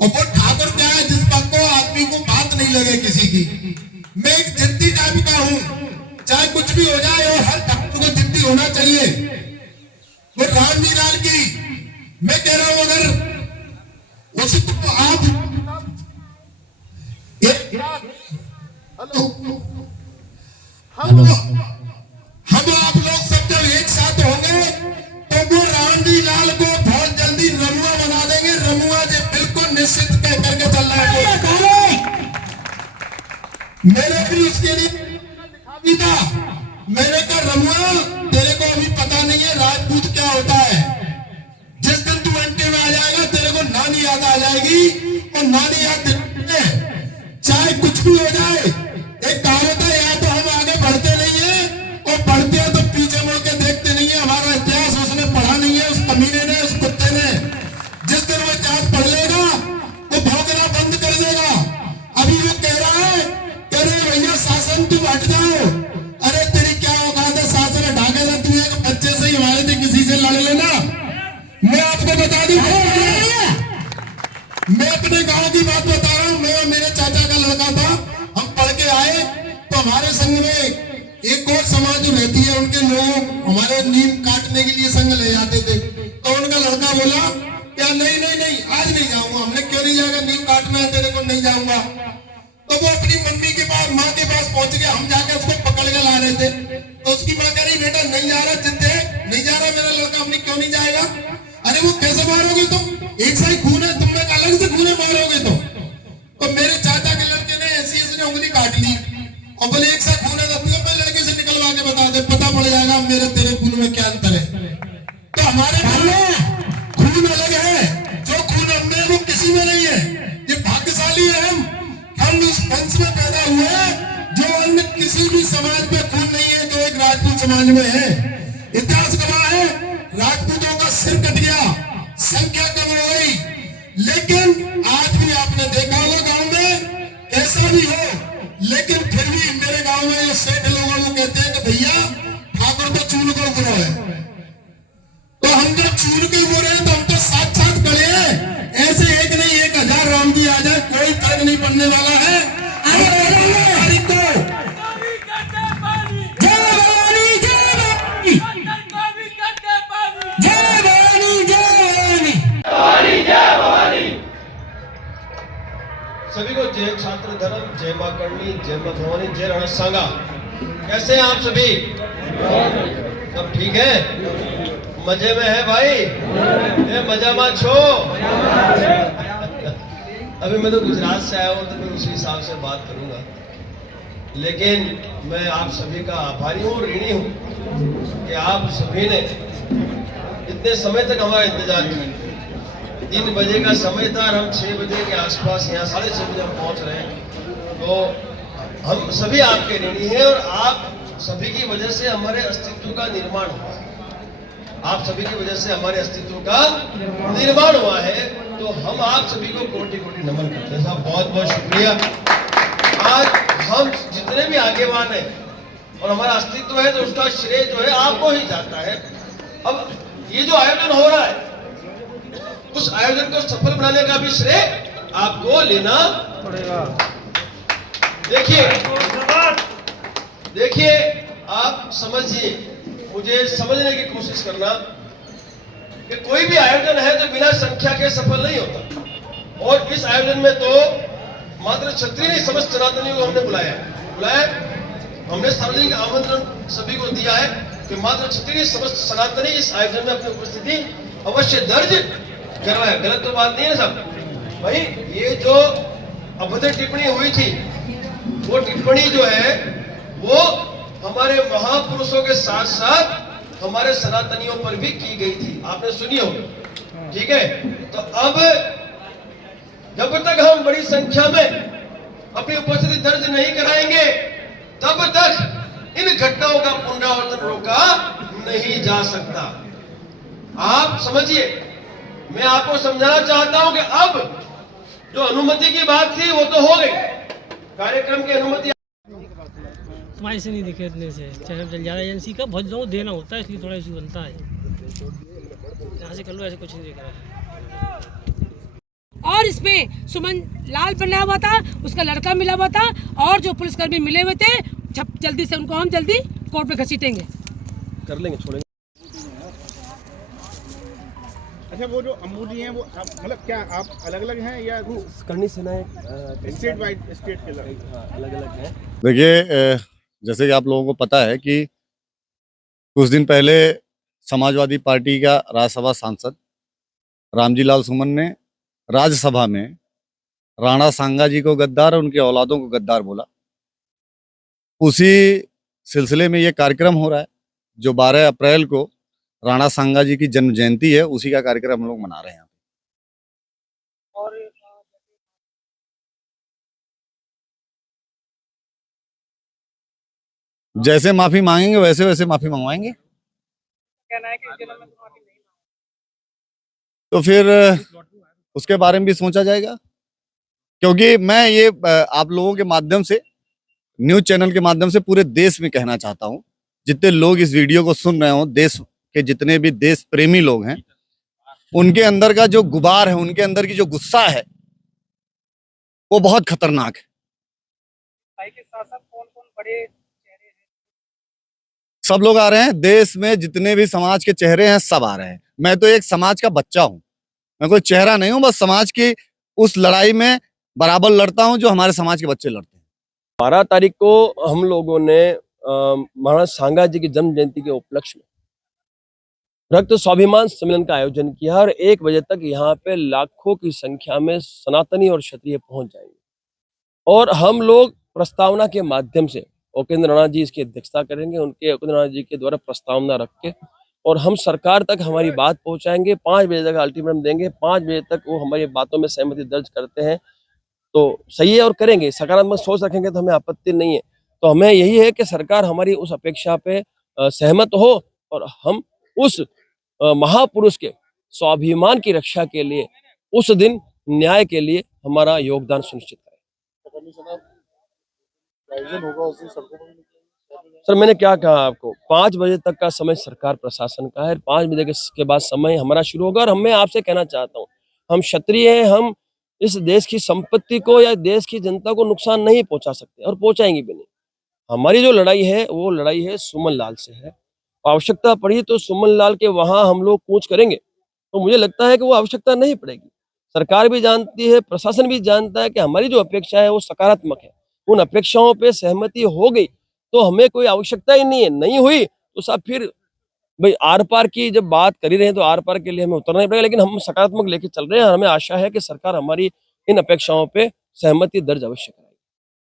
और वो ठाकुर क्या है जिस बात को आदमी को बात नहीं लगे किसी की। मैं एक जिद्दी टाइप का हूं, चाहे कुछ भी हो जाए और हर ठाकुर को जिद्दी होना चाहिए। वो रामजी लाल की मैं कह रहा हूं, अगर उसको आप हम आप लोग सब जब एक साथ होंगे तो वो रामजी लाल को बहुत जल्दी रमुआ बना देंगे। रमुआ जी बिल्कुल निश्चित कह करके चल रहा है। मैंने भी उसके लिए भी था, मैंने कहा रमुआ तेरे को अभी पता नहीं है राजपूत क्या होता है। जिस दिन तू अंटे में आ जाएगा तेरे को नानी याद आ जाएगी, और नानी याद चाहे कुछ भी हो जाए। एक कहावत है, या तो हम आगे बढ़ते नहीं है और बढ़ते हैं तो पीछे मुड़ के देखते नहीं है। हमारा इतिहास उसने पढ़ा नहीं है, उस कमीने ने, उस कुत्ते ने। जिस दिन वो इतिहास पढ़ लेगा वो भौंकना बंद कर देगा। अभी वो कह रहा है कह रहे भैया शासन तुम हट जाओ। अरे तेरी क्या औकात है शासन हटा के? तू एक बच्चे से ही हमारे थे किसी से लड़ लेना। मैं आपको बता दूं, मैं अपने गांव की बात बता रहा हूं। मैं और मेरे चाचा का लड़का था, हम पढ़ के आए तो हमारे संग में एक और समाज जो रहती है उनके लोग हमारे नीम काटने के लिए संग ले जाते थे। तो उनका लड़का बोला क्या नहीं नहीं नहीं आज नहीं जाऊंगा। हमने क्यों नहीं जाएगा, नीम काटना है तेरे को, नहीं जाऊंगा। तो वो अपनी मम्मी के पास, माँ के पास पहुंच गया। हम जाके उसको पकड़ के ला रहे थे तो उसकी माँ कह रही बेटा नहीं जा रहा, जिद है नहीं जा रहा मेरा लड़का। हमने क्यों नहीं जाएगा? अरे वो कैसे मारोगे तुम, एक सा ही खून है, तुम में अलग से खून है, मारोगे तो मेरे चाचा के लड़के ने ऐसी ऐसी उंगली काट ली और बोले एक सा खून है तो तुम अपने लड़के से निकलवा के बता दे, पता पड़ जाएगा मेरे तेरे खून में क्या अंतर है। तो हमारे खून अलग है, जो खून हम में वो किसी में नहीं है। ये भाग्यशाली है हम उस वंश में पैदा हुए जो अन्य किसी भी समाज में खून नहीं है, जो एक राजपूत समाज में है। इतिहास गवाह है राजपूतों का सिर कट गया, संख्या कम हो गई, लेकिन आज भी आपने देखा होगा गांव में कैसा भी हो, लेकिन फिर भी मेरे गांव में जो सेठ लोगों को कहते हैं कि भैया ठाकुर तो चूल को गुरु है। तो हम जब चूल के गुरु हैं तो हम तो साथ साथ खड़े हैं। ऐसे एक नहीं 1000 राम जी आ जाए कोई फर्क नहीं पड़ने वाला है। सभी को जय छात्र धर्म, जय मां करणी, जय मां भवानी, जय रणसांगा। कैसे हैं आप सभी? सब ठीक है? मजे में है भाई? ये मजा मत छो। अभी मैं तो गुजरात से आया हूँ तो मैं उसी हिसाब से बात करूंगा, लेकिन मैं आप सभी का आभारी हूँ, ऋणी हूँ कि आप सभी ने इतने समय तक हमारा इंतजार किया। 3 बजे का समय था और हम 6 बजे के आसपास यहाँ 6:30 बजे हम पहुँच रहे हैं। तो हम सभी आपके ऋणी हैं और आप सभी की वजह से हमारे अस्तित्व का निर्माण हुआ है। आप सभी की वजह से हमारे अस्तित्व का निर्माण हुआ है, तो हम आप सभी को कोटि कोटि नमन करते हैं साहब, बहुत बहुत शुक्रिया। आज हम जितने भी आगेवान हैं और हमारा अस्तित्व है तो उसका श्रेय जो है आपको ही जाता है। अब ये जो आयोजन हो रहा है उस आयोजन को सफल बनाने का भी श्रेय आपको लेना पड़ेगा। देखिए आप समझिए, मुझे समझने की कोशिश करना कि कोई भी आयोजन है तो बिना संख्या के सफल नहीं होता। और इस आयोजन में तो मात्र क्षत्रिय नहीं समस्त सनातनियों को हमने बुलाया। हमने सार्वजनिक आमंत्रण सभी को दिया है कि मात्र क्षत्रिय समस्त सनातनी इस आयोजन में अपनी उपस्थिति अवश्य दर्ज करवाए। गलत तो बात नहीं है सब भाई। ये जो अभद्र टिप्पणी हुई थी वो टिप्पणी जो है वो हमारे महापुरुषों के साथ साथ हमारे सनातनियों पर भी की गई थी, आपने सुनी हो, ठीक है? तो अब जब तक हम बड़ी संख्या में अपनी उपस्थिति दर्ज नहीं कराएंगे तब तक इन घटनाओं का पुनरावर्तन रोका नहीं जा सकता। आप समझिए, मैं आपको समझाना चाहता हूं कि अब जो अनुमति की बात थी वो तो हो गई, कार्यक्रम की अनुमति हमारे से नहीं दिखे इतने से, चाहे ज़्यादा एजेंसी का बहुत लोगों को देना होता है, इसलिए थोड़ा इशू बनता है। यहाँ से कर लो, ऐसे कुछ नहीं दिख रहा है। और इसमें सुमन लाल बना हुआ था, उसका लड़का मिला हुआ था और जो पुलिसकर्मी मिले हुए थे, जल्दी से उनको हम जल्दी कोर्ट में घसीटेंगे। कर लेंगे, छोड़ेंगे। अच्छा, वो जो अम्मू जी हैं वो मतलब क्या आप अलग अलग हैं या करनी से ना स्टेट वाइड स्टेट के अलग? अलग अलग है। देखिए, जैसे कि आप लोगों को पता है कि कुछ दिन पहले समाजवादी पार्टी का राज्यसभा सांसद रामजी लाल सुमन ने राज्यसभा में राणा सांगा जी को गद्दार और उनके औलादों को गद्दार बोला। उसी सिलसिले में ये कार्यक्रम हो रहा है, जो 12 अप्रैल को राणा सांगा जी की जन्म जयंती है, उसी का कार्यक्रम हम लोग मना रहे हैं। जैसे माफी मांगेंगे वैसे वैसे माफी मंगवाएंगे। तो फिर उसके बारे में भी सोचा जाएगा, क्योंकि मैं ये आप लोगों के माध्यम से, न्यूज चैनल के माध्यम से पूरे देश में कहना चाहता हूं, जितने लोग इस वीडियो को सुन रहे हो, देश के जितने भी देश प्रेमी लोग हैं, उनके अंदर का जो गुबार है, उनके अंदर की जो गुस्सा है, वो बहुत खतरनाक है। सब लोग आ रहे हैं, देश में जितने भी समाज के चेहरे हैं सब आ रहे हैं। मैं तो एक समाज का बच्चा हूं, मैं कोई चेहरा नहीं हूं, बस समाज की उस लड़ाई में बराबर लड़ता हूं जो हमारे समाज के बच्चे लड़ते हैं। 12 तारीख को हम लोगों ने महाराणा सांगा जी की जन्म जयंती के उपलक्ष्य में रक्त स्वाभिमान सम्मेलन का आयोजन किया और 1 बजे तक यहाँ पे लाखों की संख्या में सनातनी और क्षत्रिय पहुंच जाएंगे और हम लोग प्रस्तावना के माध्यम से उपेंद्र राणा जी इसकी अध्यक्षता करेंगे। उपेंद्र राणा जी के द्वारा प्रस्तावना रख के और हम सरकार तक हमारी बात पहुंचाएंगे। 5 बजे तक अल्टीमेटम देंगे। 5 बजे तक वो हमारी बातों में सहमति दर्ज करते हैं तो सही है और करेंगे। सकारात्मक सोच रखेंगे तो हमें आपत्ति नहीं है। तो हमें यही है कि सरकार हमारी उस अपेक्षा पे सहमत हो और हम उस महापुरुष के स्वाभिमान की रक्षा के लिए उस दिन न्याय के लिए हमारा योगदान सुनिश्चित करें। सर, मैंने क्या कहा आपको, 5 बजे तक का समय सरकार प्रशासन का है। 5 बजे के बाद समय हमारा शुरू होगा और मैं आपसे कहना चाहता हूँ, हम क्षत्रिय हैं, हम इस देश की संपत्ति को या देश की जनता को नुकसान नहीं पहुंचा सकते और पहुंचाएंगे भी नहीं। हमारी जो लड़ाई है वो लड़ाई है सुमन लाल से है। आवश्यकता पड़ी तो सुमन लाल के वहां हम लोग कूच करेंगे, तो मुझे लगता है कि वो आवश्यकता नहीं पड़ेगी। सरकार भी जानती है, प्रशासन भी जानता है कि हमारी जो अपेक्षा है वो सकारात्मक है। उन अपेक्षाओं पे सहमति हो गई तो हमें कोई आवश्यकता ही नहीं है। नहीं हुई तो साहब फिर भाई आर पार की जब बात कर ही रहे हैं तो आर पार के लिए हमें उतरना ही पड़ेगा, लेकिन हम सकारात्मक लेके चल रहे हैं और हमें आशा है कि सरकार हमारी इन अपेक्षाओं पे सहमति दर्ज अवश्य करेगी।